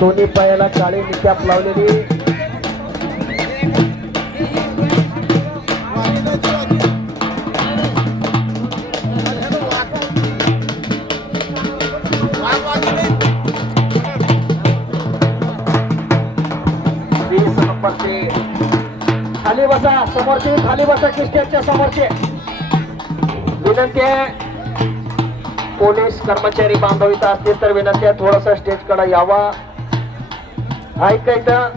दोन्ही पायाला काळी कॅप लावलेली खाली बसा समोरची खाली बसा स्टेजच्या समोरचे विनंती आहे पोलीस कर्मचारी बांधव इथं असतील तर विनंती आहे थोडस स्टेज कडे यावा ऐकायचं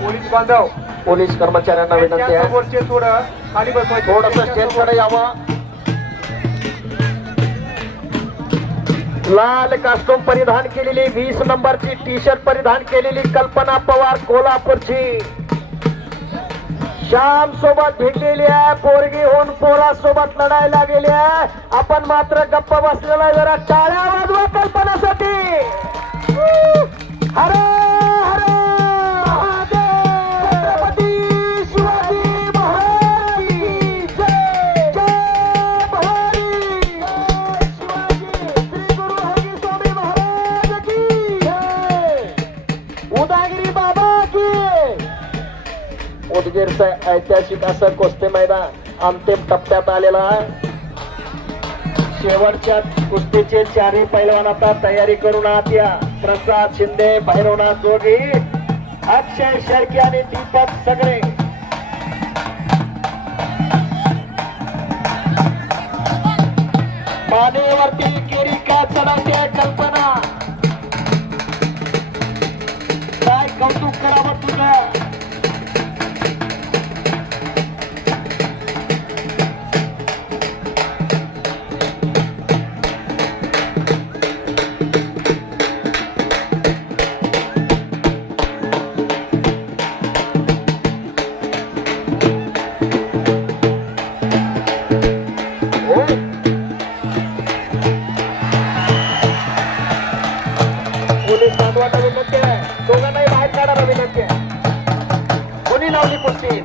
पोलीस बांधव पोलीस कर्मचाऱ्यांना विनंती आहे समोरचे थोडं खाली बसवायचं थोडस स्टेज कडे यावा लाल कास्टूम परिधान केलेली 20 नंबरची टी शर्ट परिधान केलेली कल्पना पवार कोल्हापूरची श्याम सोबत भिडलेली आहे पोरगी होऊन पोरा सोबत लढायला गेली आहे आपण मात्र गप्प बसलेला जरा टाळ्या वाजवा कल्पनासाठी हरे हरे उदगीरचं ऐतिहासिक असं कुस्ती मैदान अंतिम टप्प्यात आलेला आहे शेवटच्या कुस्तीचे चारही पैलवान आता तयारी करून आत या प्रसाद शिंदे भैरवनाथ जोगी अक्षय शेळके आणि दीपक सगळे मानेवरती केरी का चढवते कल्पना काय कौतुक करावं तुझं दोघांनाही बाहेर काढायला विनंती आहे कोणी लावली कुस्ती